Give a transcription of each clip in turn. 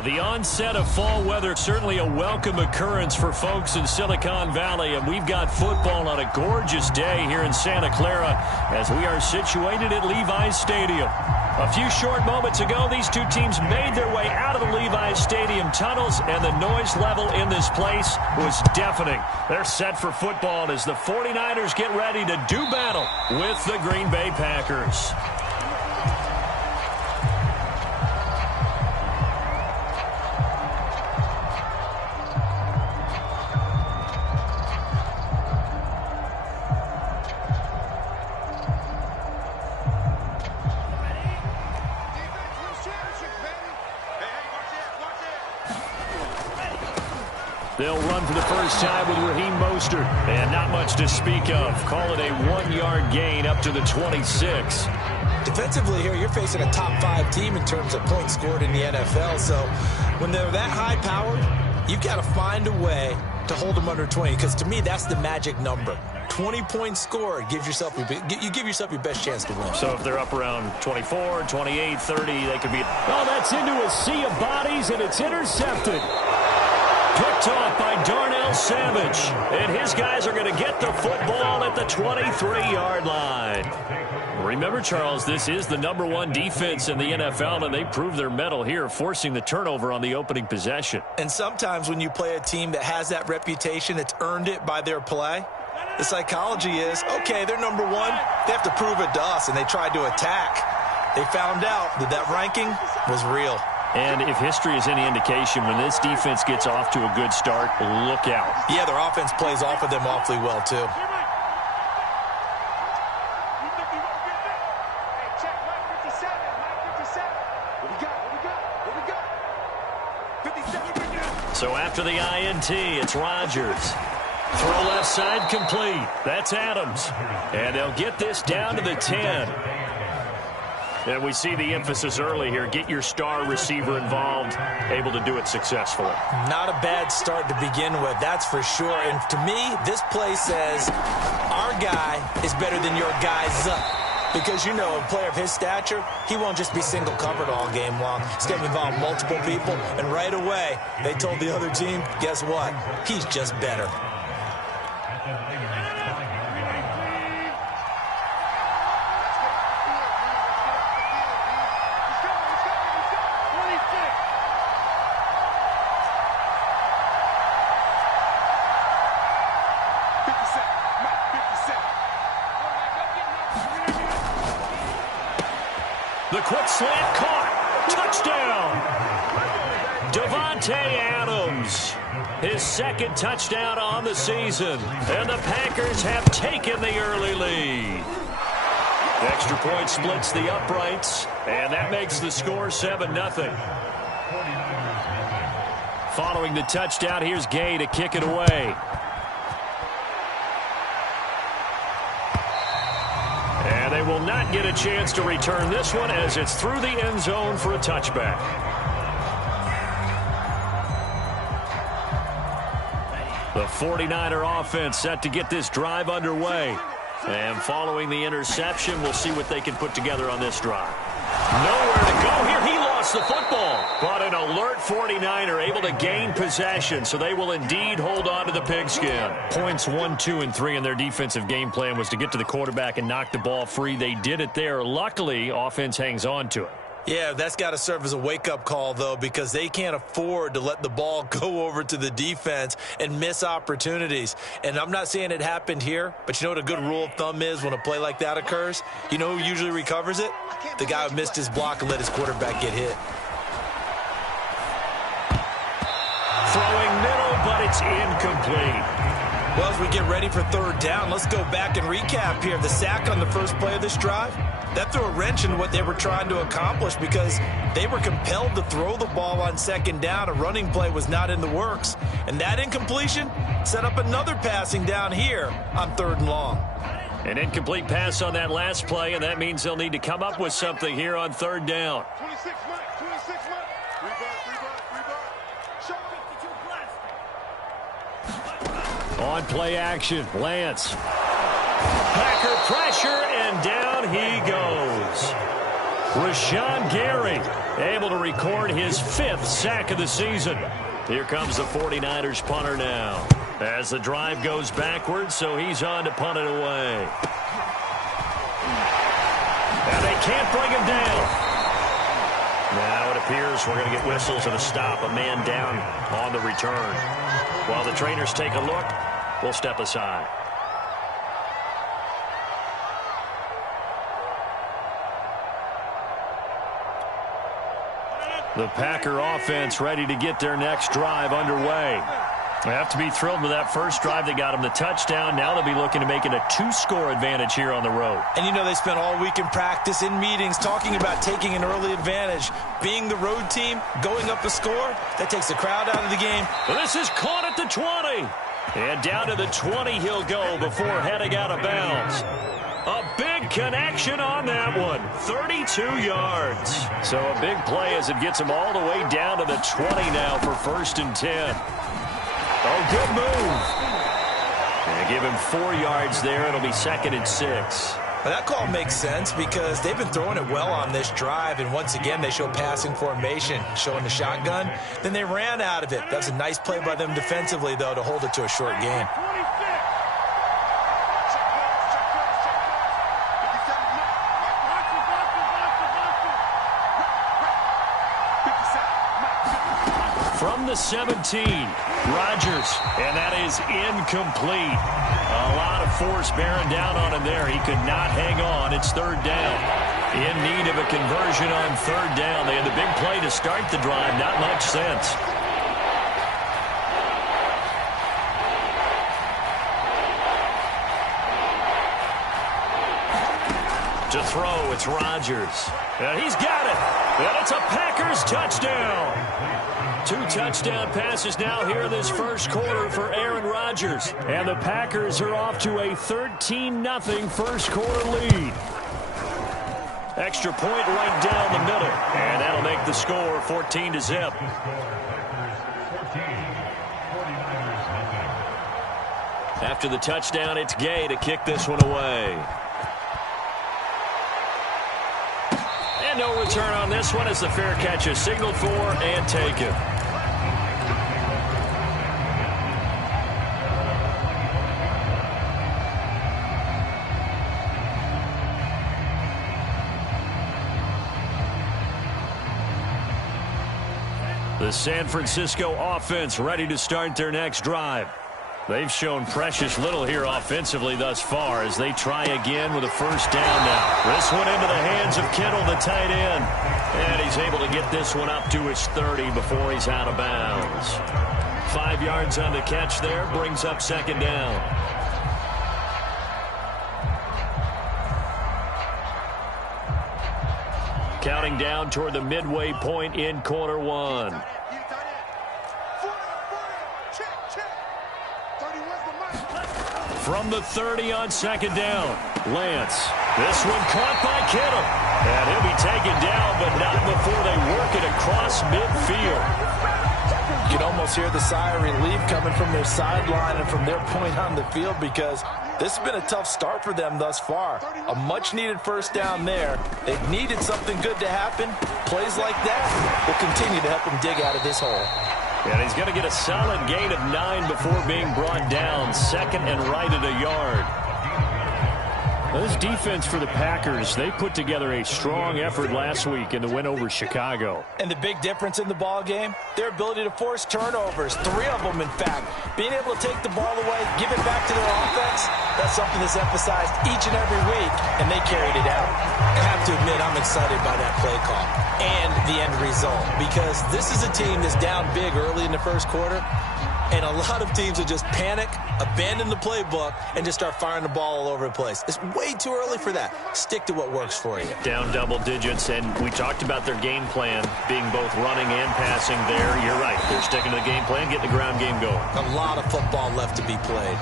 The onset of fall weather, certainly a welcome occurrence for folks in Silicon Valley, and we've got football on a gorgeous day here in Santa Clara as we are situated at Levi's Stadium. A few short moments ago, these two teams made their way out of the Levi's Stadium tunnels, and the noise level in this place was deafening. They're set for football as the 49ers get ready to do battle with the Green Bay Packers. They'll run for the first time with Raheem Mostert, and not much to speak of. Call it a 1-yard gain up to the 26. Defensively here, you're facing a top-5 team in terms of points scored in the NFL. So when they're that high-powered, you've got to find a way to hold them under 20, because to me, that's the magic number. 20 points scored gives yourself you give yourself your best chance to win. So if they're up around 24, 28, 30, they could be... Oh, that's into a sea of bodies, and it's intercepted. Picked off by Darnell Savage. And his guys are going to get the football at the 23-yard line. Remember, Charles, this is the #1 defense in the NFL, and they proved their mettle here, forcing the turnover on the opening possession. And sometimes when you play a team that has that reputation, that's earned it by their play, the psychology is, okay, they're #1. They have to prove it to us, and they tried to attack. They found out that that ranking was real. And if history is any indication, when this defense gets off to a good start, look out. Yeah, their offense plays off of them awfully well, too. So after the INT, it's Rodgers. Throw left side complete. That's Adams. And they'll get this down to the 10. And we see the emphasis early here. Get your star receiver involved, able to do it successfully. Not a bad start to begin with, that's for sure. And to me, this play says our guy is better than your guy's up. Because, you know, a player of his stature, he won't just be single covered all game long. He's going to involve multiple people. And right away, they told the other team, guess what? He's just better. The quick slant caught. Touchdown. Davante Adams. His second touchdown on the season. And the Packers have taken the early lead. The extra point splits the uprights. And that makes the score 7-0. Following the touchdown, here's Gay to kick it away. And they will not get a chance to return this one as it's through the end zone for a touchback. The 49er offense set to get this drive underway. And following the interception, we'll see what they can put together on this drive. Nowhere to go here. He lost the football. But an alert 49er able to gain possession, so they will indeed hold on to the pigskin. Points 1, 2, and 3 in their defensive game plan was to get to the quarterback and knock the ball free. They did it there. Luckily, offense hangs on to it. Yeah, that's got to serve as a wake-up call, though, because they can't afford to let the ball go over to the defense and miss opportunities. And I'm not saying it happened here, but you know what a good rule of thumb is when a play like that occurs? You know who usually recovers it? The guy who missed his block and let his quarterback get hit. Throwing middle, but it's incomplete. Well, as we get ready for third down, let's go back and recap here. The sack on the first play of this drive, that threw a wrench in what they were trying to accomplish because they were compelled to throw the ball on second down. A running play was not in the works. And that incompletion set up another passing down here on 3rd and long. An incomplete pass on that last play, and that means they'll need to come up with something here on 3rd down. 26 mark, 26 mark. On play action, Lance. Packer pressure, and down he goes. Rashawn Gary able to record his 5th sack of the season. Here comes the 49ers punter now. As the drive goes backwards, so he's on to punt it away. And they can't bring him down. Now it appears we're going to get whistles and a stop. A man down on the return. While the trainers take a look, we'll step aside. The Packer offense ready to get their next drive underway. They have to be thrilled with that first drive. They got them the touchdown. Now they'll be looking to make it a 2-score advantage here on the road. And you know they spent all week in practice, in meetings, talking about taking an early advantage. Being the road team, going up a score, that takes the crowd out of the game. This is caught at the 20. And down to the 20 he'll go before heading out of bounds. A big connection on that one. 32 yards. So a big play as it gets him all the way down to the 20 now for 1st and 10. Oh, good move. And give him 4 yards there. It'll be 2nd and 6. Well, that call makes sense because they've been throwing it well on this drive, and once again they show passing formation, showing the shotgun. Then they ran out of it. That's a nice play by them defensively, though, to hold it to a short gain. From the 17, Rodgers, and that is incomplete. A lot of force bearing down on him there. He could not hang on. It's 3rd down. In need of a conversion on 3rd down. They had the big play to start the drive. Not much sense. To throw, it's Rodgers. And he's got it. And it's a Packers touchdown. 2 touchdown passes now here in this first quarter for Aaron Rodgers. And the Packers are off to a 13-0 first quarter lead. Extra point right down the middle. And that'll make the score 14-0. After the touchdown, it's Gay to kick this one away. And no return on this one as the fair catch is signaled for and taken. The San Francisco offense ready to start their next drive. They've shown precious little here offensively thus far as they try again with a 1st down now. This one into the hands of Kittle, the tight end. And he's able to get this one up to his 30 before he's out of bounds. 5 yards on the catch there, brings up 2nd down. Counting down toward the midway point in quarter 1. From the 30 on 2nd down, Lance. This one caught by Kittle. And he'll be taken down, but not before they work it across midfield. You can almost hear the sigh of relief coming from their sideline and from their point on the field because this has been a tough start for them thus far. A much-needed 1st down there. They've needed something good to happen. Plays like that will continue to help them dig out of this hole. And he's going to get a solid gain of 9 before being brought down. 2nd and right at a yard. Well, this defense for the Packers, they put together a strong effort last week in the win over Chicago. And the big difference in the ball game, their ability to force turnovers. 3 of them, in fact. Being able to take the ball away, give it back to their offense, that's something that's emphasized each and every week, and they carried it out. I have to admit, I'm excited by that play call and the end result because this is a team that's down big early in the first quarter, and a lot of teams will just panic, abandon the playbook, and just start firing the ball all over the place. It's way too early for that. Stick to what works for you. Down double digits, and we talked about their game plan being both running and passing there. You're right. They're sticking to the game plan, getting the ground game going. A lot of football left to be played.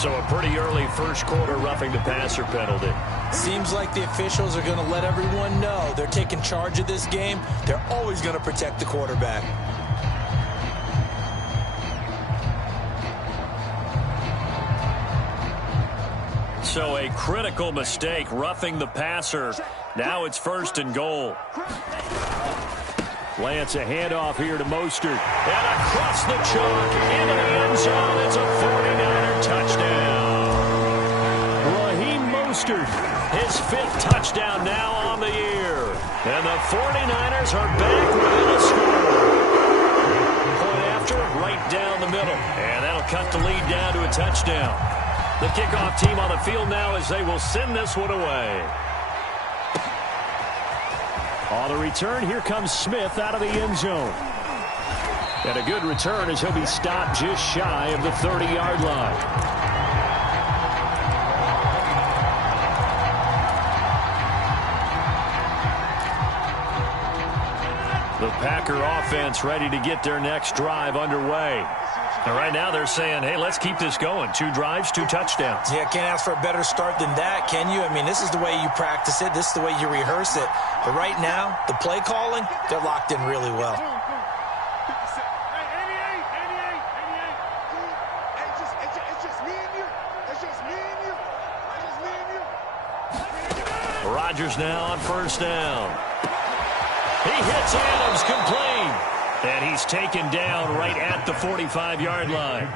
So a pretty early first quarter roughing the passer penalty. Seems like the officials are going to let everyone know they're taking charge of this game. They're always going to protect the quarterback. So a critical mistake roughing the passer Now it's 1st and goal. Lance a handoff here to Mostert. And across the chalk into the end zone. It's a 49er touchdown. Raheem Mostert, his 5th touchdown now on the year. And the 49ers are back within a score. Point after, right down the middle. And that'll cut the lead down to a touchdown. The kickoff team on the field now as they will send this one away. On the return, here comes Smith out of the end zone. And a good return as he'll be stopped just shy of the 30-yard line. The Packer offense ready to get their next drive underway. And right now they're saying, hey, let's keep this going. 2 drives, 2 touchdowns. Yeah, can't ask for a better start than that, can you? I mean, this is the way you practice it. This is the way you rehearse it. But right now, the play calling, they're locked in really well. Rodgers now on 1st down. He hits Adams complete. And he's taken down right at the 45-yard line.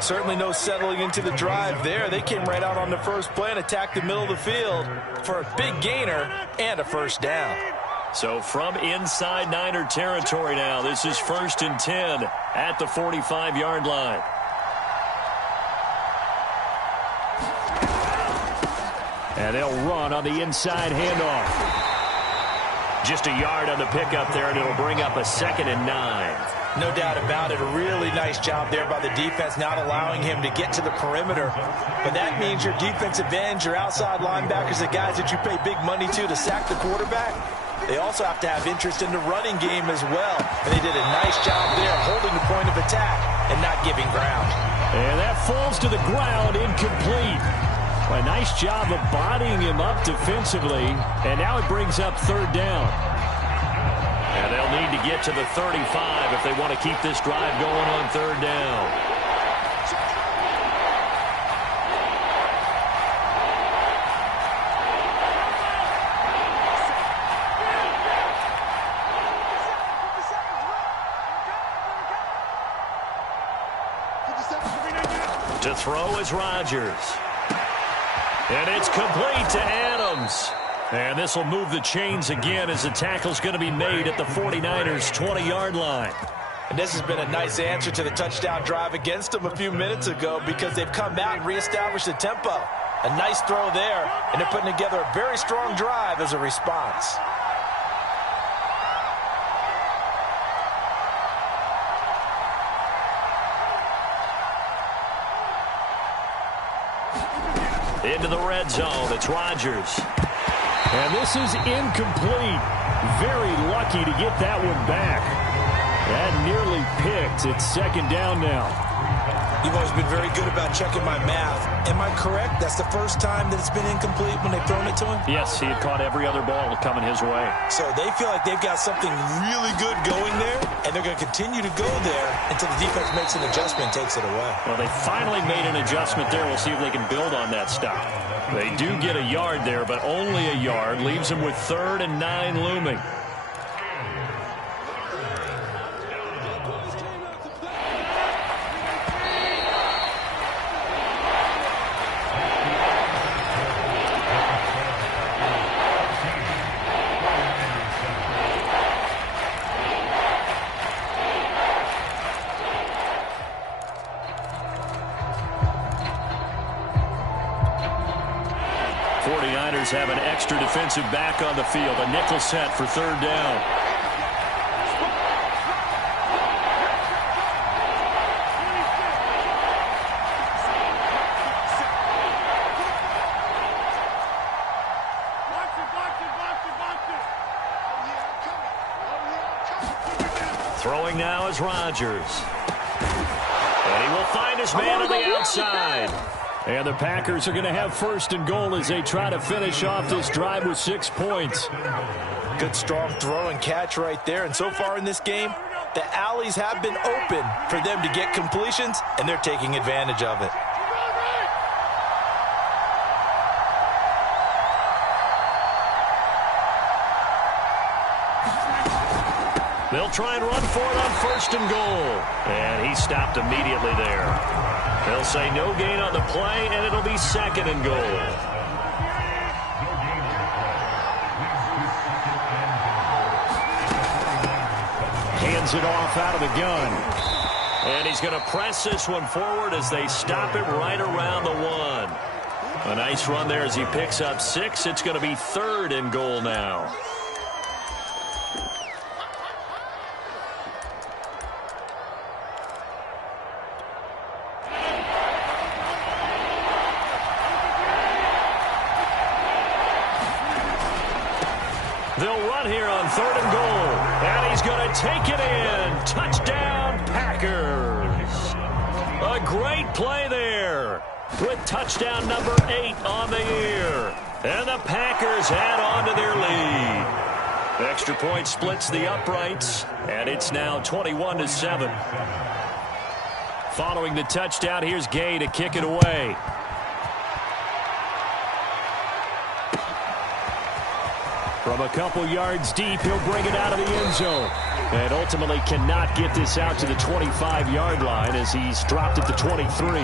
Certainly no settling into the drive there. They came right out on the first play and attacked the middle of the field for a big gainer and a 1st down. So from inside Niner territory now, this is 1st and 10 at the 45-yard line. And they'll run on the inside handoff. Just a yard on the pickup there, and it'll bring up a 2nd and 9. No doubt about it. A really nice job there by the defense, not allowing him to get to the perimeter. But that means your defensive ends, your outside linebackers, the guys that you pay big money to sack the quarterback, they also have to have interest in the running game as well. And they did a nice job there holding the point of attack and not giving ground. And that falls to the ground, incomplete. A nice job of bodying him up defensively, and now it brings up 3rd down. And they'll need to get to the 35 if they want to keep this drive going on 3rd down. To throw is Rodgers. And it's complete to Adams. And this will move the chains again as the tackle's going to be made at the 49ers' 20-yard line. And this has been a nice answer to the touchdown drive against them a few minutes ago because they've come out and reestablished the tempo. A nice throw there, and they're putting together a very strong drive as a response. Into the red zone, it's Rodgers. And this is incomplete. Very lucky to get that one back. That nearly picked. It's 2nd down now. You've always been very good about checking my math. Am I correct? That's the first time that it's been incomplete when they've thrown it to him? Yes, he had caught every other ball coming his way. So they feel like they've got something really good going there, and they're going to continue to go there until the defense makes an adjustment and takes it away. Well, they finally made an adjustment there. We'll see if they can build on that stop. They do get a yard there, but only a yard. Leaves them with 3rd and 9 looming. Have an extra defensive back on the field. A nickel set for 3rd down. Throwing now is Rodgers. And he will find his man on the outside. And the Packers are going to have 1st and goal as they try to finish off this drive with 6 points. Good, strong throw and catch right there. And so far in this game, the alleys have been open for them to get completions, and they're taking advantage of it. They'll try and run for it on 1st and goal. And he stopped immediately there. They'll say no gain on the play, and it'll be 2nd and goal. Hands it off out of the gun. And he's going to press this one forward as they stop it right around the 1. A nice run there as he picks up 6. It's going to be 3rd and goal now. They'll run here on 3rd and goal. And he's going to take it in. Touchdown, Packers. A great play there with touchdown number 8 on the year. And the Packers add on to their lead. Extra point splits the uprights, and it's now 21-7. Following the touchdown, here's Gay to kick it away. From a couple yards deep, he'll bring it out of the end zone. And ultimately cannot get this out to the 25-yard line as he's dropped it to 23.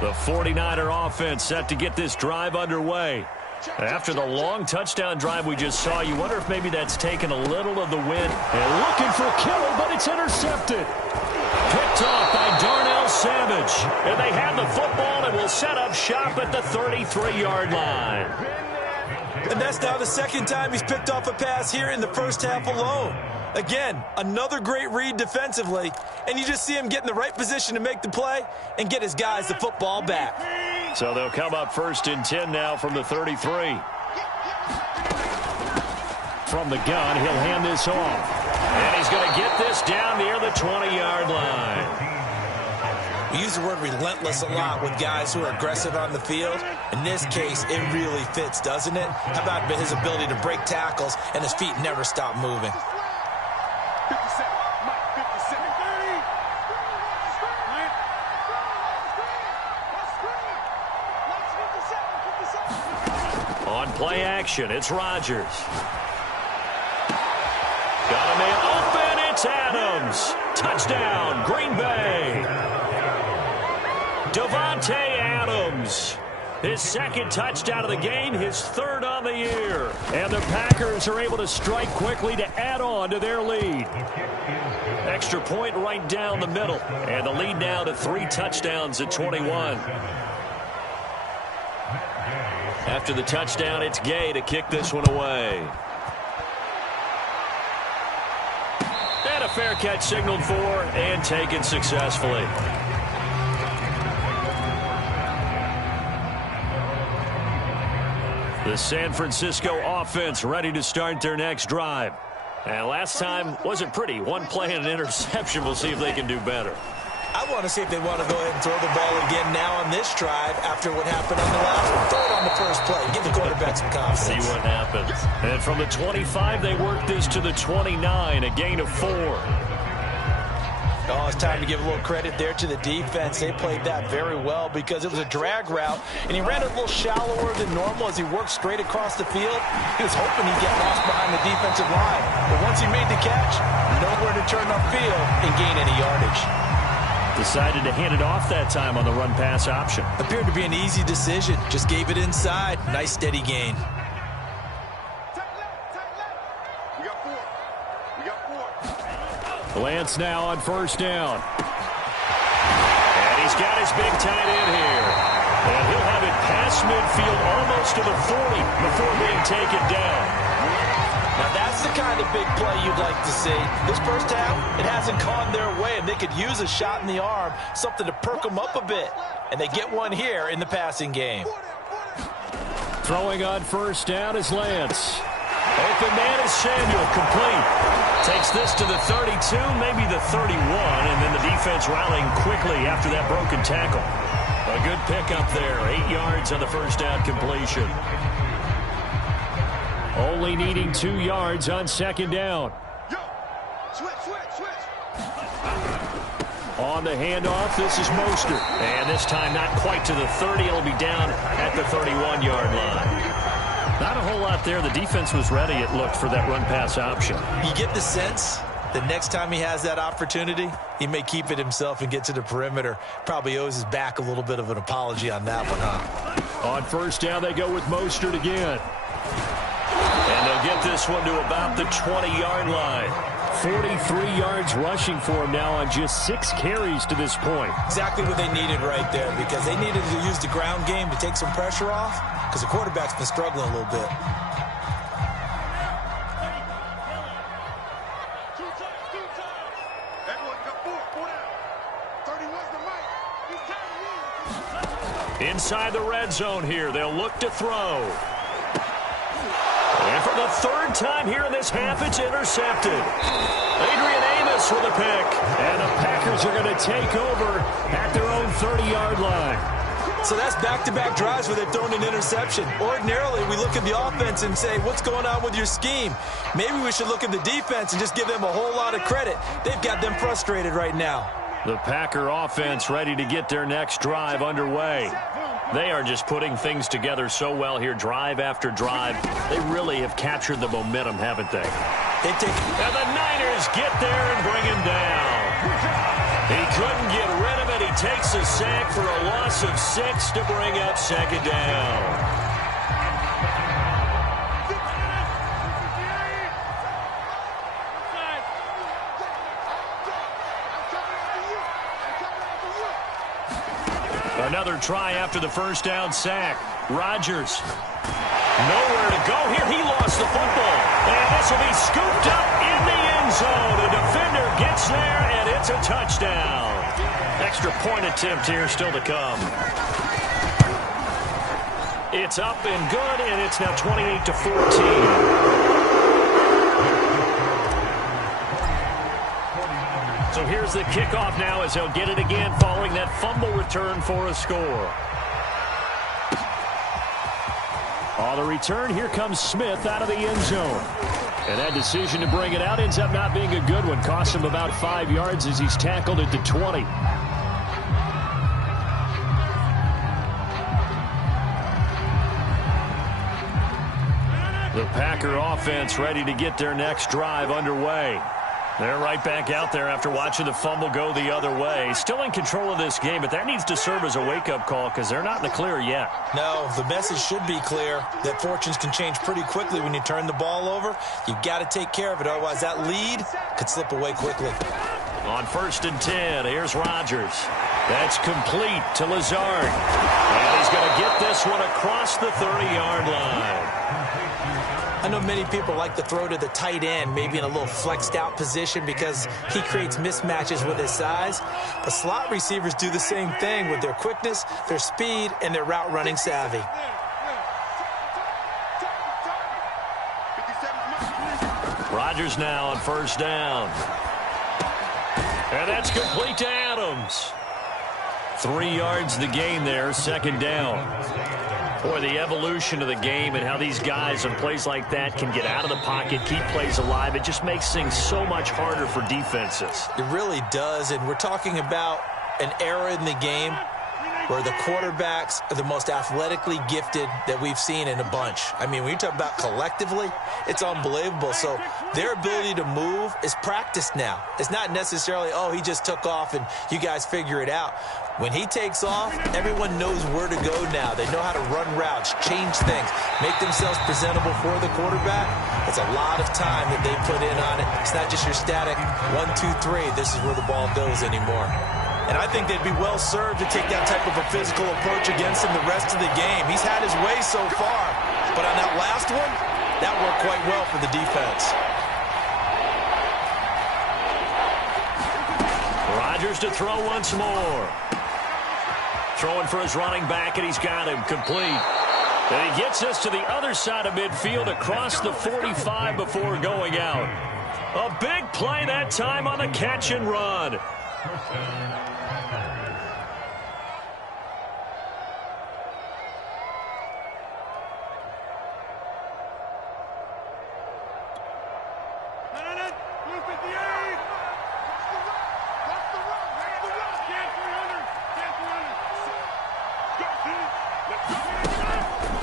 The 49er offense set to get this drive underway. After the long touchdown drive we just saw, you wonder if maybe that's taken a little of the wind. And looking for Kittle, but it's intercepted. Picked off by Darnell Savage. And they have the football and will set up shop at the 33-yard line. And that's now the 2nd time he's picked off a pass here in the first half alone. Again, another great read defensively, and you just see him get in the right position to make the play and get his guys the football back. So they'll come up 1st and 10 now from the 33. From the gun, he'll hand this off. And he's going to get this down near the 20-yard line. We use the word relentless a lot with guys who are aggressive on the field. In this case, it really fits, doesn't it? How about his ability to break tackles and his feet never stop moving? On play action, it's Rodgers. Got a man open, it's Adams. Touchdown, Green Bay. Davante Adams. His 2nd touchdown of the game, his 3rd on the year. And the Packers are able to strike quickly to add on to their lead. Extra point right down the middle. And the lead now to 3 touchdowns at 21. After the touchdown, it's Gay to kick this one away. And a fair catch signaled for and taken successfully. The San Francisco offense ready to start their next drive. And last time wasn't pretty. One play and an interception. We'll see if they can do better. I want to see if they want to go ahead and throw the ball again now on this drive after what happened on the last one. Throw it on the first play. Give the quarterback some confidence. See what happens. And from the 25, they work this to the 29, a gain of 4. Oh, it's time to give a little credit there to the defense. They played that very well because it was a drag route, and he ran it a little shallower than normal as he worked straight across the field. He was hoping he'd get lost behind the defensive line. But once he made the catch, nowhere to turn upfield and gain any yardage. Decided to hand it off that time on the run-pass option. Appeared to be an easy decision. Just gave it inside. Nice, steady gain. Lance now on 1st down. And he's got his big tight end here. And he'll have it past midfield almost to the 40 before being taken down. Now that's the kind of big play you'd like to see. This first half, it hasn't gone their way, and they could use a shot in the arm, something to perk them up a bit. And they get one here in the passing game. Throwing on 1st down is Lance. Open man is Samuel, complete. Takes this to the 32, maybe the 31, and then the defense rallying quickly after that broken tackle. A good pickup there, 8 yards on the first down completion. Only needing 2 yards on 2nd down. On the handoff, this is Mostert. And this time not quite to the 30. It'll be down at the 31-yard line. Not a whole lot there. The defense was ready, it looked, for that run-pass option. You get the sense the next time he has that opportunity, he may keep it himself and get to the perimeter. Probably owes his back a little bit of an apology on that one, huh? On first down, they go with Mostert again. And they'll get this one to about the 20-yard line. 43 yards rushing for him now on just 6 carries to this point. Exactly what they needed right there, because they needed to use the ground game to take some pressure off, because the quarterback's been struggling a little bit. Inside the red zone here, they'll look to throw. And for the 3rd time here in this half, it's intercepted. Adrian Amos with a pick. And the Packers are going to take over at their own 30-yard line. So that's back-to-back drives where they've thrown an interception. Ordinarily, we look at the offense and say, what's going on with your scheme? Maybe we should look at the defense and just give them a whole lot of credit. They've got them frustrated right now. The Packer offense ready to get their next drive underway. They are just putting things together so well here, drive after drive. They really have captured the momentum, haven't they? And the Niners get there and bring him down. He couldn't get rid of it. He takes a sack for a loss of 6 to bring up 2nd down. Another try after the first down sack. Rodgers. Nowhere to go here. He lost the football. And this will be scooped up in the end zone. The defender gets there, and it's a touchdown. Extra point attempt here still to come. It's up and good, and it's now 28-14. So here's the kickoff now as he'll get it again following that fumble return for a score. On the return, here comes Smith out of the end zone. And that decision to bring it out ends up not being a good one. Costs him about 5 yards as he's tackled at the 20. The Packer offense ready to get their next drive underway. They're right back out there after watching the fumble go the other way. Still in control of this game, but that needs to serve as a wake-up call because they're not in the clear yet. No, the message should be clear that fortunes can change pretty quickly when you turn the ball over. You've got to take care of it, otherwise that lead could slip away quickly. On 1st and 10, here's Rodgers. That's complete to Lazard. And he's going to get this one across the 30-yard line. I know many people like to throw to the tight end, maybe in a little flexed out position because he creates mismatches with his size. But slot receivers do the same thing with their quickness, their speed, and their route running savvy. Rodgers now on 1st down. And that's complete to Adams. 3 yards the gain there, 2nd down. Boy, the evolution of the game and how these guys on plays like that can get out of the pocket, keep plays alive, it just makes things so much harder for defenses. It really does, and we're talking about an era in the game where the quarterbacks are the most athletically gifted that we've seen in a bunch. I mean, when you talk about collectively, it's unbelievable. So their ability to move is practiced now. It's not necessarily, oh, he just took off and you guys figure it out. When he takes off, everyone knows where to go now. They know how to run routes, change things, make themselves presentable for the quarterback. It's a lot of time that they put in on it. It's not just your static 1, 2, 3, this is where the ball goes anymore. And I think they'd be well served to take that type of a physical approach against him the rest of the game. He's had his way so far, but on that last one, that worked quite well for the defense. Rodgers to throw once more. Throwing for his running back, and he's got him complete. And he gets us to the other side of midfield across the 45 before going out. A big play that time on the catch and run.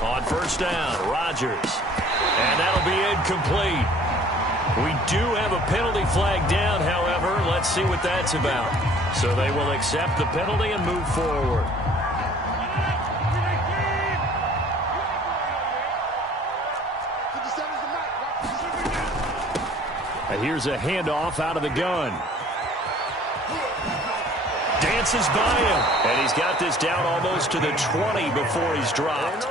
On first down, Rodgers. And that'll be incomplete. We do have a penalty flag down, however. Let's see what that's about. So they will accept the penalty and move forward. And here's a handoff out of the gun. Dances by him, and he's got this down almost to the 20 before he's dropped.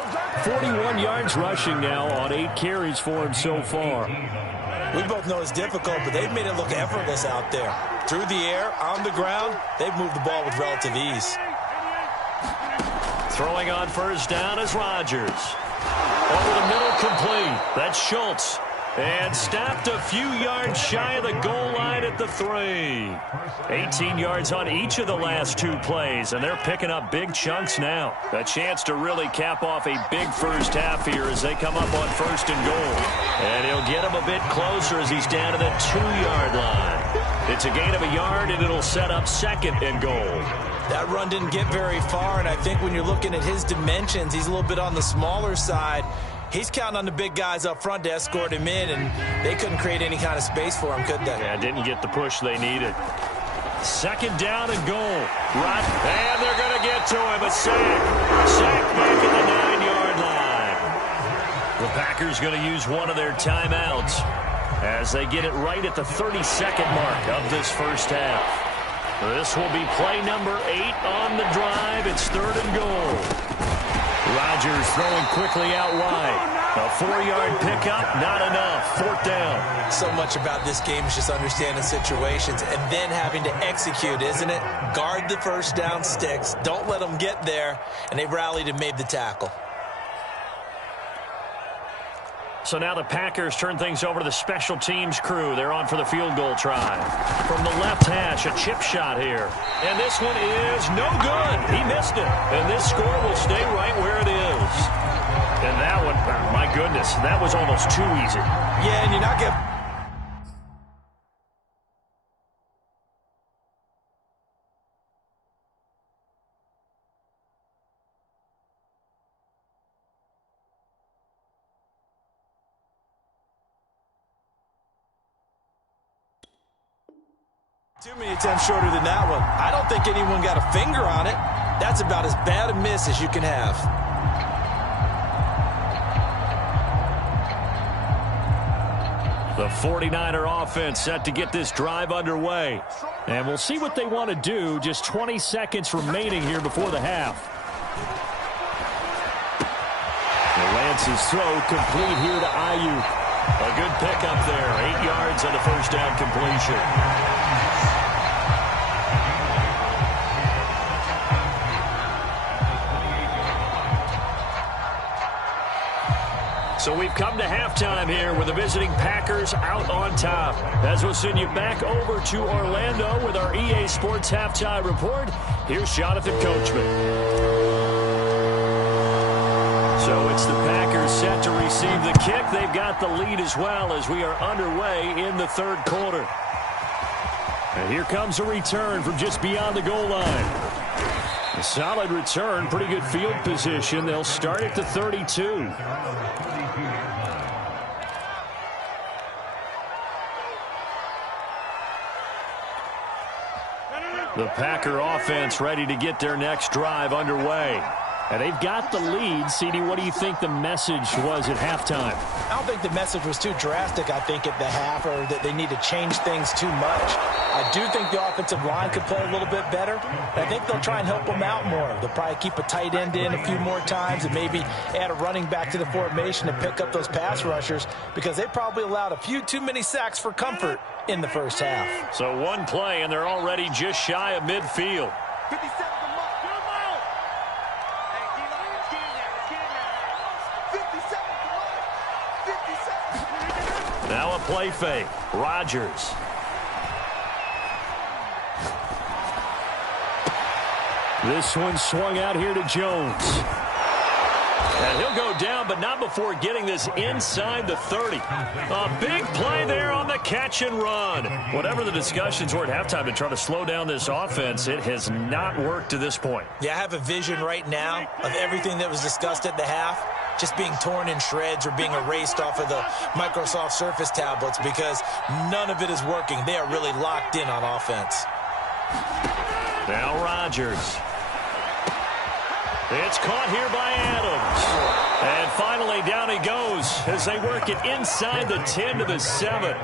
41 yards rushing now on 8 carries for him so far. We both know it's difficult, but they've made it look effortless out there. Through the air, on the ground, they've moved the ball with relative ease. Throwing on first down is Rodgers. Over the middle, complete. That's Schultz. And stopped a few yards shy of the goal line at the 3. 18 yards on each of the last 2 plays, and they're picking up big chunks now. A chance to really cap off a big first half here as they come up on first and goal. And he'll get him a bit closer as he's down to the 2-yard line. It's a gain of a yard, and it'll set up second and goal. That run didn't get very far, and I think when you're looking at his dimensions, he's a little bit on the smaller side. He's counting on the big guys up front to escort him in, and they couldn't create any kind of space for him, could they? Yeah, didn't get the push they needed. Second down and goal. And they're going to get to him. A sack. Sack back at the 9-yard line. The Packers going to use one of their timeouts as they get it right at the 32nd mark of this first half. This will be play number 8 on the drive. It's third and goal. Rodgers throwing quickly out wide. A 4-yard pickup, not enough. Fourth down. So much about this game is just understanding situations and then having to execute, isn't it? Guard the first down sticks. Don't let them get there. And they rallied and made the tackle. So now the Packers turn things over to the special teams crew. They're on for the field goal try. From the left hash, a chip shot here. And this one is no good. He missed it. And this score will stay right where it is. And that one, my goodness, that was almost too easy. Yeah, and you're not going to... Too many attempts shorter than that one. I don't think anyone got a finger on it. That's about as bad a miss as you can have. The 49er offense set to get this drive underway. And we'll see what they want to do. Just 20 seconds remaining here before the half. Lance's throw complete here to Ayuk. A good pickup there. 8 yards on the first down completion. So we've come to halftime here with the visiting Packers out on top. As we'll send you back over to Orlando with our EA Sports Halftime Report, here's Jonathan Coachman. So it's the Packers set to receive the kick. They've got the lead as well as we are underway in the third quarter. And here comes a return from just beyond the goal line. A solid return, pretty good field position. They'll start at the 32. The Packer offense ready to get their next drive underway. And they've got the lead. CD, what do you think the message was at halftime? I don't think the message was too drastic, I think, at the half, or that they need to change things too much. I do think the offensive line could play a little bit better. I think they'll try and help them out more. They'll probably keep a tight end in a few more times and maybe add a running back to the formation to pick up those pass rushers, because they probably allowed a few too many sacks for comfort in the first half. So one play, and they're already just shy of midfield. 57. Now a play fake. Rodgers. This one swung out here to Jones. And he'll go down, but not before getting this inside the 30. A big play there on the catch and run. Whatever the discussions were at halftime to try to slow down this offense, it has not worked to this point. Yeah, I have a vision right now of everything that was discussed at the half. just being torn in shreds or being erased off of the Microsoft Surface tablets because none of it is working. They are really locked in on offense. Now Rodgers. It's caught here by Adams. And finally down he goes as they work it inside the 10 to the 7.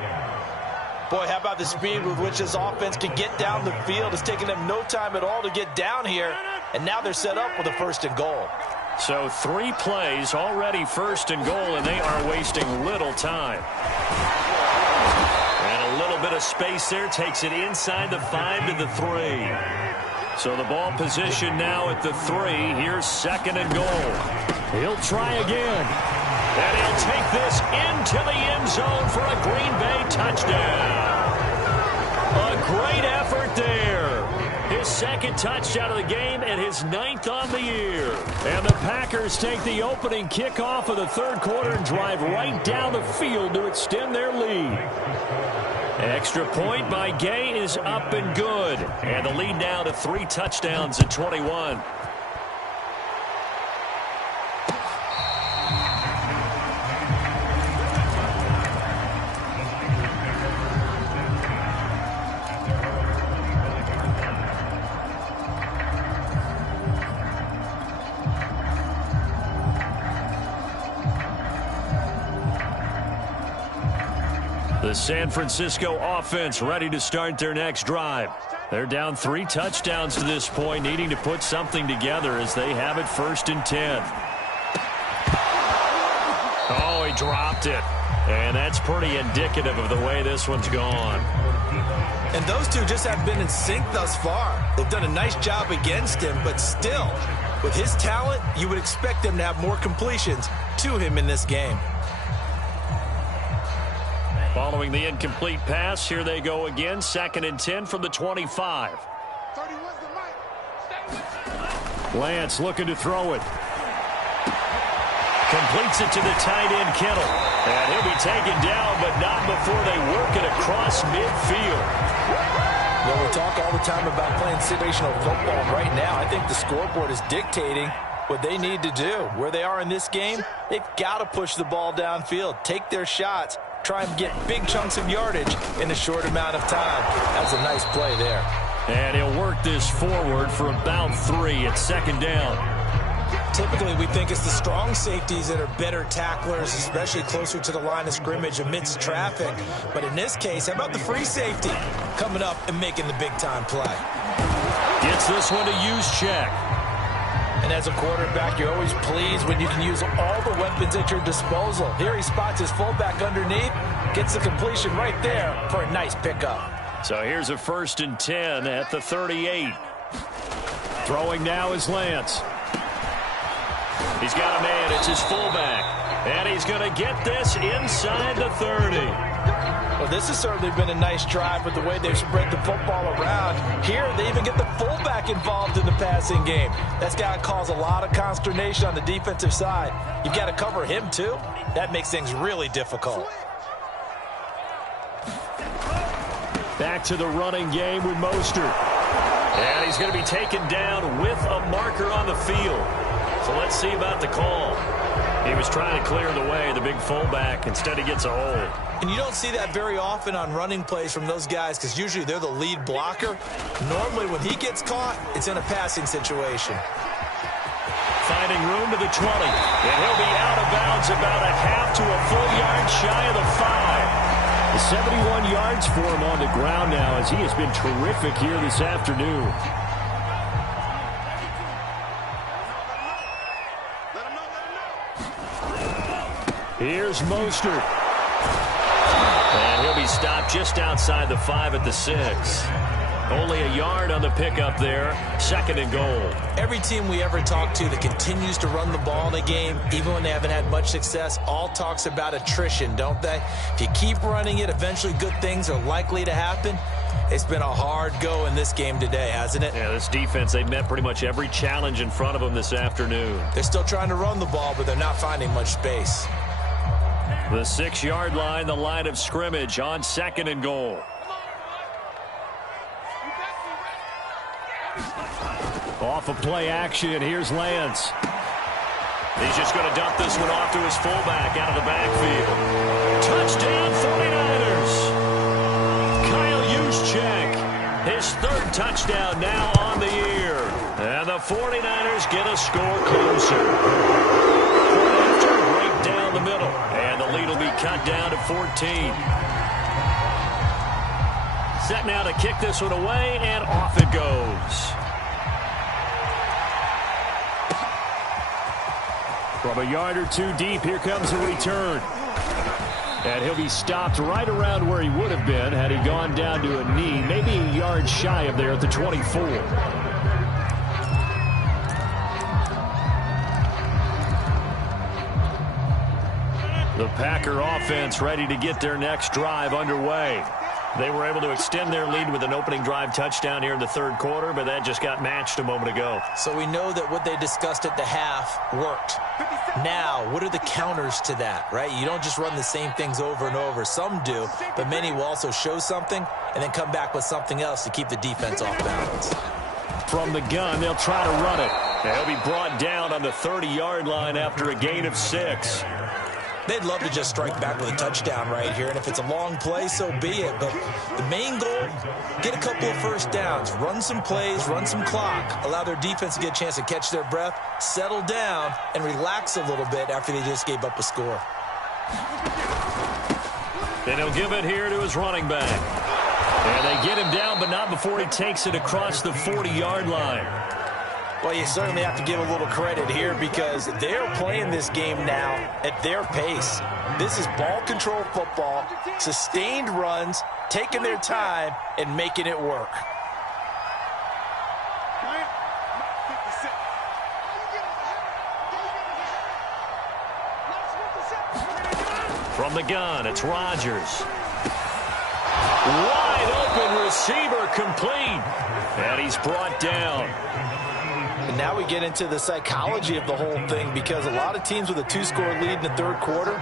Boy, how about the speed with which this offense can get down the field? It's taking them no time at all to get down here. And now they're set up with a 1st and goal. So 3 plays already 1st and goal, and they are wasting little time. And a little bit of space there takes it inside the 5 to the 3. So the ball position now at the 3. Here's 2nd and goal. He'll try again. And he'll take this into the end zone for a Green Bay touchdown. A great effort there. His 2nd touchdown of the game and his 9th on the year. And the Packers take the opening kickoff of the 3rd quarter and drive right down the field to extend their lead. Extra point by Gay is up and good. And the lead now to 3 touchdowns at 21. The San Francisco offense ready to start their next drive. They're down 3 touchdowns to this point, needing to put something together as they have it 1st and 10. Oh, he dropped it. And that's pretty indicative of the way this one's gone. And those two just have been in sync thus far. They've done a nice job against him, but still, with his talent, you would expect them to have more completions to him in this game. Following the incomplete pass, here they go again. 2nd and 10 from the 25. Lance looking to throw it. Completes it to the tight end, Kittle. And he'll be taken down, but not before they work it across midfield. Well, we talk all the time about playing situational football. Right now, I think the scoreboard is dictating what they need to do. Where they are in this game, they've got to push the ball downfield, take their shots, try and get big chunks of yardage in a short amount of time. That's a nice play there. And he'll work this forward for about 3 at 2nd down. Typically, we think it's the strong safeties that are better tacklers, especially closer to the line of scrimmage amidst traffic. But in this case, how about the free safety coming up and making the big-time play? Gets this one to Juszczyk. And as a quarterback, you're always pleased when you can use all the weapons at your disposal. Here he spots his fullback underneath, gets the completion right there for a nice pickup. So here's a 1st and 10 at the 38. Throwing now is Lance. He's got a man. It's his fullback. And he's going to get this inside the 30. Well, this has certainly been a nice drive with the way they've spread the football around. Here, they even get the fullback involved in the passing game. That's got to cause a lot of consternation on the defensive side. You've got to cover him, too. That makes things really difficult. Back to the running game with Mostert. And he's going to be taken down with a marker on the field. So let's see about the call. He was trying to clear the way, the big fullback. Instead, he gets a hold. And you don't see that very often on running plays from those guys because usually they're the lead blocker. Normally, when he gets caught, it's in a passing situation. Finding room to the 20. And he'll be out of bounds about a half to a full yard shy of the 5. The 71 yards for him on the ground now as he has been terrific here this afternoon. Here's Mostert. And he'll be stopped just outside the 5 at the 6. Only a yard on the pickup there. 2nd and goal. Every team we ever talk to that continues to run the ball in a game, even when they haven't had much success, all talks about attrition, don't they? If you keep running it, eventually good things are likely to happen. It's been a hard go in this game today, hasn't it? Yeah, this defense, they met pretty much every challenge in front of them this afternoon. They're still trying to run the ball, but they're not finding much space. The 6-yard line, the line of scrimmage on 2nd and goal. Off of play action, here's Lance. He's just going to dump this one off to his fullback out of the backfield. Touchdown, 49ers. Kyle Juszczyk, his third touchdown now on the year. And the 49ers get a score closer. After a break down the middle. And the lead will be cut down to 14. Set now to kick this one away, and off it goes. From a yard or two deep, here comes the return. And he'll be stopped right around where he would have been had he gone down to a knee, maybe a yard shy of there at the 24. The Packer offense ready to get their next drive underway. They were able to extend their lead with an opening drive touchdown here in the third quarter, but that just got matched a moment ago. So we know that what they discussed at the half worked. Now, what are the counters to that, right? You don't just run the same things over and over. Some do, but many will also show something and then come back with something else to keep the defense off balance. From the gun, they'll try to run it. They'll be brought down on the 30-yard line after a gain of 6. They'd love to just strike back with a touchdown right here, and if it's a long play, so be it. But the main goal, get a couple of first downs, run some plays, run some clock, allow their defense to get a chance to catch their breath, settle down, and relax a little bit after they just gave up a score. Then he'll give it here to his running back. And they get him down, but not before he takes it across the 40-yard line. Well, you certainly have to give a little credit here because they're playing this game now at their pace. This is ball control football, sustained runs, taking their time, and making it work. From the gun, it's Rodgers. Wide open receiver, complete. And he's brought down. And now we get into the psychology of the whole thing because a lot of teams with a 2-score lead in the third quarter,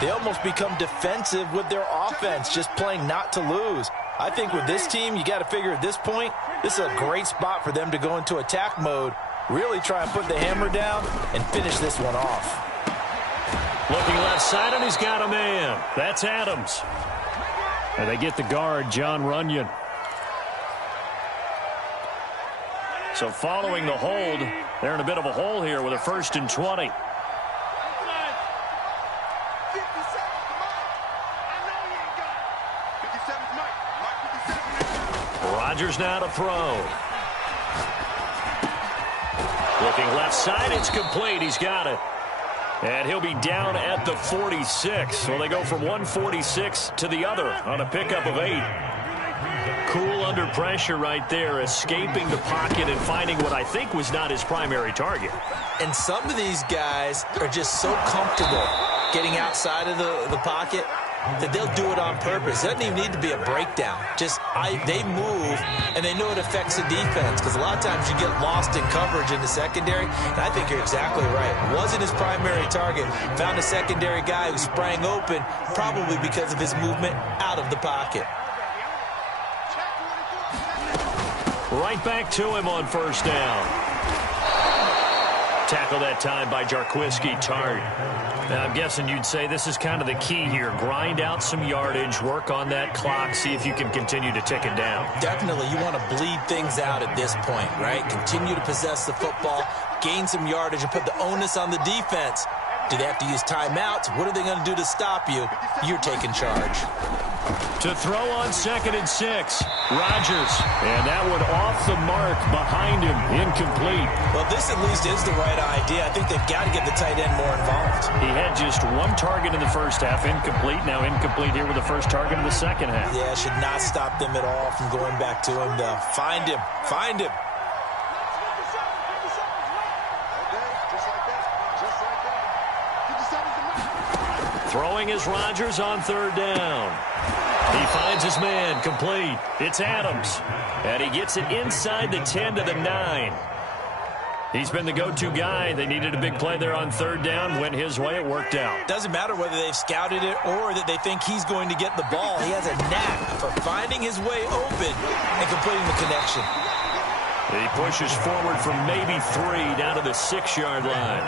they almost become defensive with their offense, just playing not to lose. I think with this team, you got to figure at this point, this is a great spot for them to go into attack mode, really try and put the hammer down and finish this one off. Looking left side, and he's got a man. That's Adams. And they get the guard, John Runyon. So following the hold, they're in a bit of a hole here with a 1st and 20. Rodgers now to throw. Looking left side, it's complete. He's got it. And he'll be down at the 46. So they go from 146 to the other on a pickup of 8. Cool under pressure right there, escaping the pocket and finding what I think was not his primary target. And some of these guys are just so comfortable getting outside of the pocket that they'll do it on purpose. It doesn't even need to be a breakdown. Just they move, and they know it affects the defense because a lot of times you get lost in coverage in the secondary, and I think you're exactly right. Wasn't his primary target. Found a secondary guy who sprang open, probably because of his movement out of the pocket. Right back to him on 1st down. Tackle that time by Jarquiski Tart. Now, I'm guessing you'd say this is kind of the key here. Grind out some yardage, work on that clock, see if you can continue to tick it down. Definitely, you want to bleed things out at this point, right? Continue to possess the football, gain some yardage, and put the onus on the defense. Do they have to use timeouts? What are they going to do to stop you? You're taking charge. To throw on 2nd and 6, Rodgers. And that one off the mark behind him, incomplete. Well, this at least is the right idea. I think they've got to get the tight end more involved. He had just 1 target in the first half, incomplete. Now incomplete here with the first target in the second half. Yeah, should not stop them at all from going back to him. Find him. Find him. Throwing is Rodgers on 3rd down. He finds his man, complete. It's Adams. And he gets it inside the 10 to the 9. He's been the go-to guy. They needed a big play there on 3rd down. Went his way. It worked out. Doesn't matter whether they've scouted it or that they think he's going to get the ball. He has a knack for finding his way open and completing the connection. He pushes forward from maybe 3 down to the 6-yard line.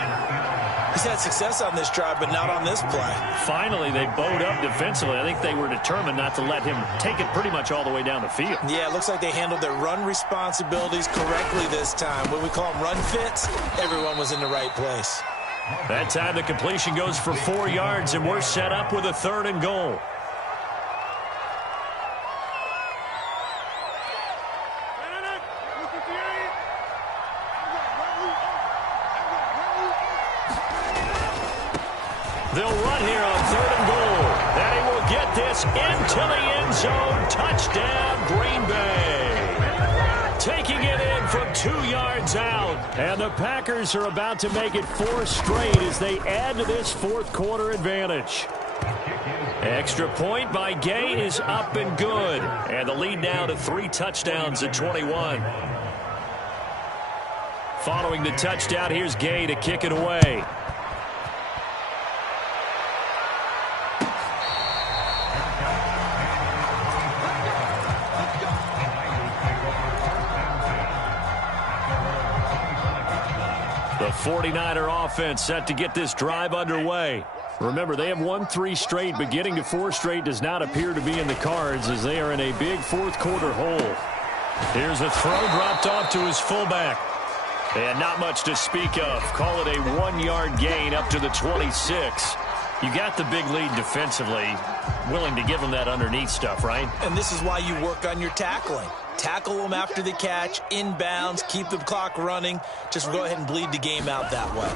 He's had success on this drive, but not on this play. Finally, they bowed up defensively. I think they were determined not to let him take it pretty much all the way down the field. Yeah, it looks like they handled their run responsibilities correctly this time. When we call them run fits, everyone was in the right place. That time the completion goes for 4 yards, and we're set up with a 3rd and goal. They'll run here on 3rd and goal. And he will get this into the end zone. Touchdown, Green Bay. Taking it in from 2 yards out. And the Packers are about to make it 4 straight as they add to this 4th quarter advantage. Extra point by Gay is up and good. And the lead now to 3 touchdowns at 21. Following the touchdown, here's Gay to kick it away. The 49er offense set to get this drive underway. Remember, they have won 3 straight, but getting to 4 straight does not appear to be in the cards as they are in a big 4th quarter hole. Here's a throw dropped off to his fullback. And not much to speak of. Call it a 1-yard gain up to the 26. You got the big lead defensively. Willing to give them that underneath stuff, right? And this is why you work on your tackling. Tackle them after the catch, inbounds, keep the clock running. Just go ahead and bleed the game out that way.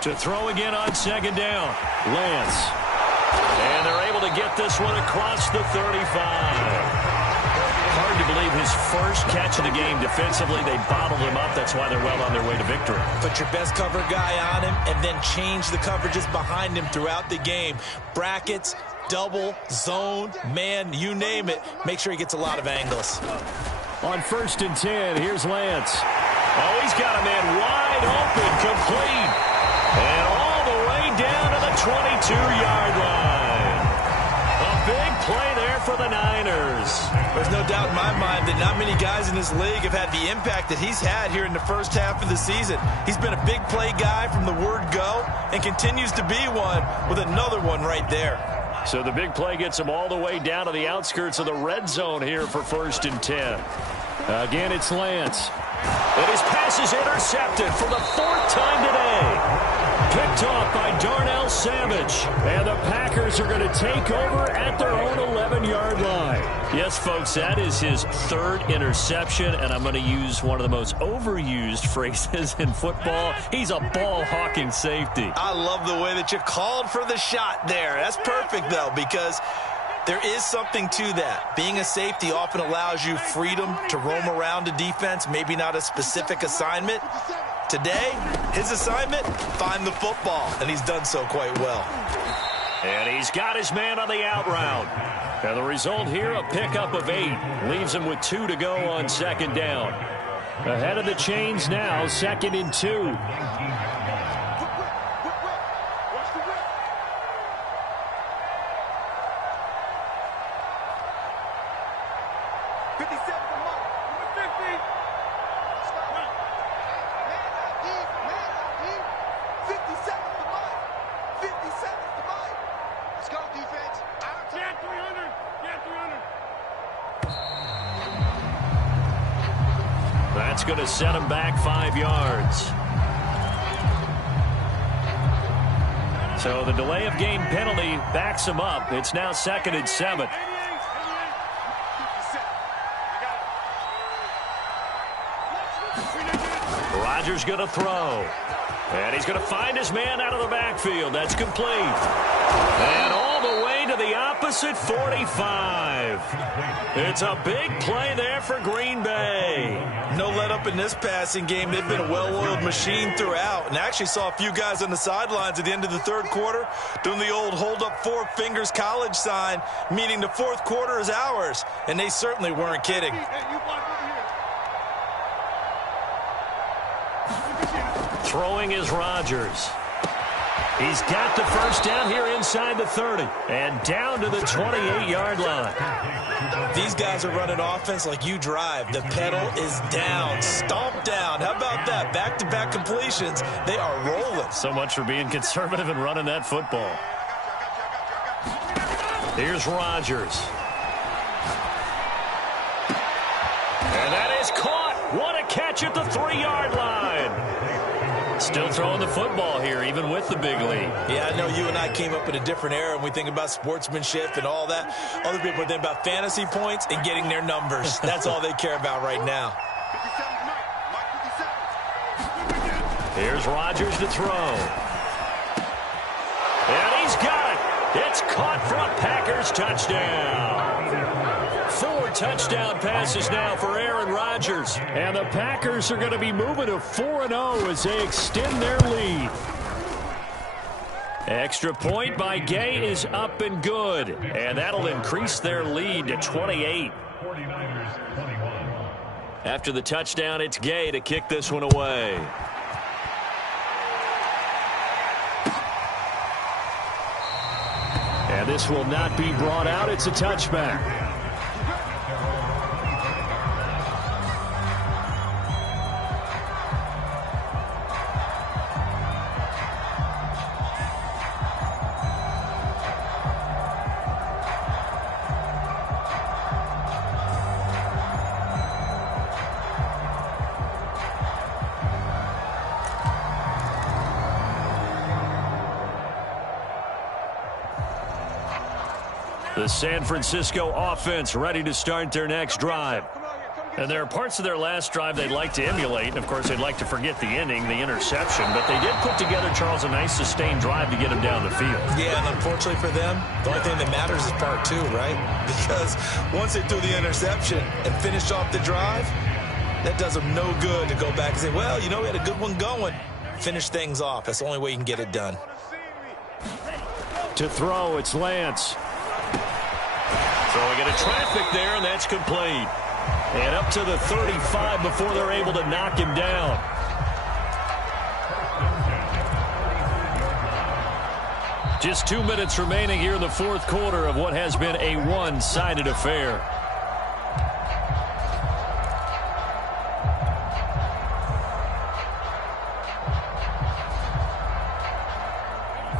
To throw again on 2nd down. Lance. And they're able to get this one across the 35. Hard to believe his first catch of the game defensively. They bottled him up. That's why they're well on their way to victory. Put your best cover guy on him and then change the coverages behind him throughout the game. Brackets, double, zone, man, you name it. Make sure he gets a lot of angles. On 1st and 10, here's Lance. Oh, he's got a man wide open, complete. And all the way down to the 22-yard line. A big play there for the Niners. There's no doubt in my mind that not many guys in this league have had the impact that he's had here in the first half of the season. He's been a big play guy from the word go and continues to be one with another one right there. So the big play gets him all the way down to the outskirts of the red zone here for 1st and 10. Again, it's Lance. And his pass is intercepted for the 4th time today. Picked off by Darnell Savage. And the Packers are going to take over at their own 11-yard line. Yes, folks, that is his 3rd interception. And I'm going to use one of the most overused phrases in football. He's a ball-hawking safety. I love the way that you called for the shot there. That's perfect, though, because there is something to that. Being a safety often allows you freedom to roam around a defense, maybe not a specific assignment. Today, his assignment, find the football, and he's done so quite well. And he's got his man on the out route. And the result here, a pickup of 8. Leaves him with 2 to go on 2nd down. Ahead of the chains now, 2nd and 2. That's going to set him back 5 yards. So the delay of game penalty backs him up. It's now 2nd and 7. Rodgers going to throw. And he's going to find his man out of the backfield. That's complete. And all the way to the opposite 45. It's a big play there for Green Bay. No let up in this passing game. They've been a well-oiled machine throughout. And I actually saw a few guys on the sidelines at the end of the 3rd quarter doing the old hold up 4 fingers college sign, meaning the 4th quarter is ours. And they certainly weren't kidding. Throwing is Rodgers. He's got the first down here inside the 30 and down to the 28-yard line. These guys are running offense like you drive. The pedal is down, stomp down. How about that? Back-to-back completions. They are rolling. So much for being conservative and running that football. Here's Rodgers. And that is caught. What a catch at the 3-yard line. Still throwing the football here, even with the big lead. Yeah, I know you and I came up in a different era and we think about sportsmanship and all that. Other people think about fantasy points and getting their numbers. That's all they care about right now. Here's Rodgers to throw. And he's got it. It's caught for a Packers touchdown. 4 touchdown passes now for Aaron Rodgers. And the Packers are going to be moving to 4-0 as they extend their lead. Extra point by Gay is up and good. And that'll increase their lead to 28. After the touchdown, it's Gay to kick this one away. And this will not be brought out. It's a touchback. The San Francisco offense ready to start their next drive. And there are parts of their last drive they'd like to emulate. And, of course, they'd like to forget the ending, the interception. But they did put together, Charles, a nice sustained drive to get him down the field. Yeah, and unfortunately for them, the only thing that matters is part 2, right? Because once they threw the interception and finished off the drive, that does them no good to go back and say, well, you know, we had a good one going. Finish things off. That's the only way you can get it done. To throw, it's Lance. Throwing into traffic there, and that's complete. And up to the 35 before they're able to knock him down. Just 2 minutes remaining here in the fourth quarter of what has been a one-sided affair.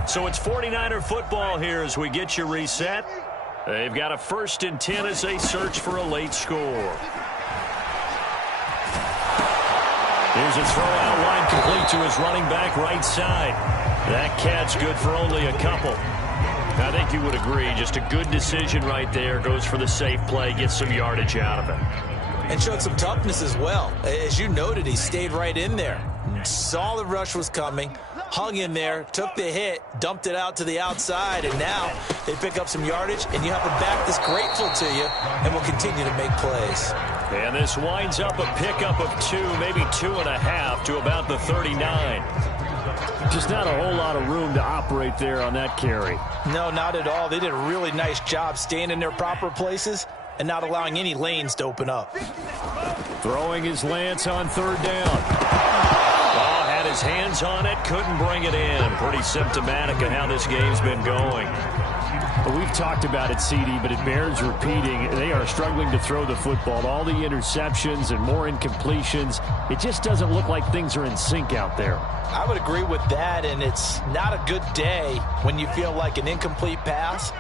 So it's 49er football here as we get you reset. They've got a 1st and 10 as they search for a late score. Here's a throw out wide complete to his running back right side. That catch good for only a couple. I think you would agree, just a good decision right there. Goes for the safe play, gets some yardage out of it. And showed some toughness as well. As you noted, he stayed right in there. Saw the rush was coming, hung in there, took the hit, dumped it out to the outside, and now they pick up some yardage, and you have a back that's grateful to you and will continue to make plays. And this winds up a pickup of 2, maybe 2.5 to about the 39. Just not a whole lot of room to operate there on that carry. No, not at all. They did a really nice job staying in their proper places and not allowing any lanes to open up. Throwing his Lance on 3rd down. Had his hands on it, couldn't bring it in. Pretty symptomatic of how this game's been going. Well, we've talked about it, CD, but it bears repeating. They are struggling to throw the football. All the interceptions and more incompletions. It just doesn't look like things are in sync out there. I would agree with that, and it's not a good day when you feel like an incomplete pass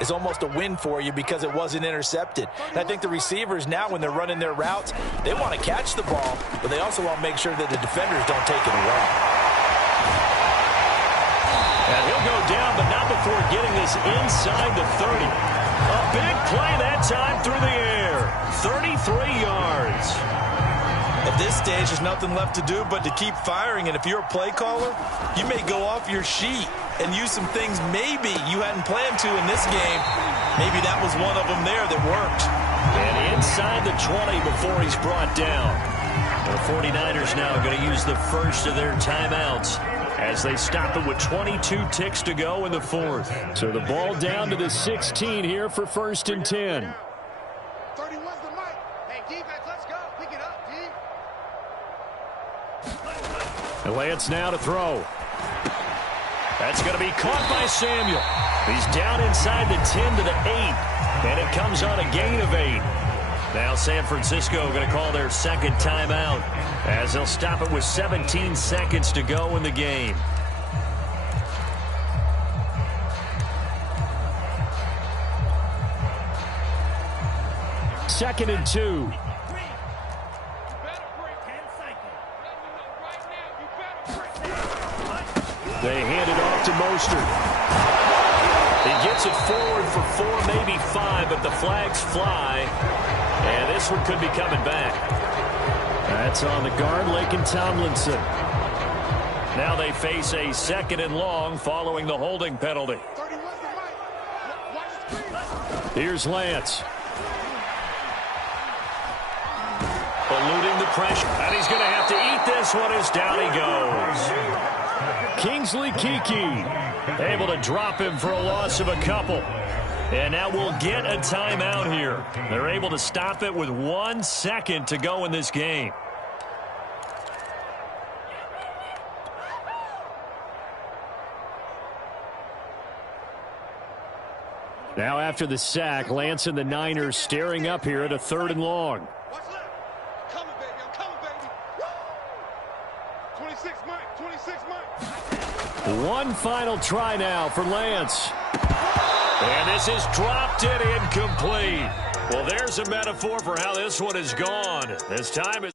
is almost a win for you because it wasn't intercepted. And I think the receivers now, when they're running their routes, they want to catch the ball, but they also want to make sure that the defenders don't take it away. And he'll go down, but not before getting this inside the 30. A big play that time through the air. 33 yards. At this stage, there's nothing left to do but to keep firing, and if you're a play caller, you may go off your sheet and use some things maybe you hadn't planned to in this game. Maybe that was one of them there that worked. And inside the 20 before he's brought down. The 49ers now going to use the first of their timeouts as they stop it with 22 ticks to go in the fourth. So the ball down to the 16 here for 1st and 10. 31's the mic. Hey, defense, let's go. Pick it up, D. And Lance now to throw. That's going to be caught by Samuel. He's down inside the 10 to the 8, and it comes on a gain of 8. Now San Francisco going to call their second timeout as they'll stop it with 17 seconds to go in the game. Second and 2. They hand it off to Mostert. He gets it forward for 4, maybe 5, but the flags fly. And this one could be coming back. That's on the guard, Laken Tomlinson. Now they face a second and long following the holding penalty. Here's Lance. Eluding the pressure. And he's going to have to eat this one as down he goes. Kingsley Keke able to drop him for a loss of a couple. And now we'll get a timeout here. They're able to stop it with 1 second to go in this game. Now after the sack, Lance and the Niners staring up here at a 3rd and long. Watch left. I'm coming, baby. I'm coming, baby. Woo! 26 Mike. 26 Mike. One final try now for Lance. And this is dropped and incomplete. Well, there's a metaphor for how this one has gone. This time is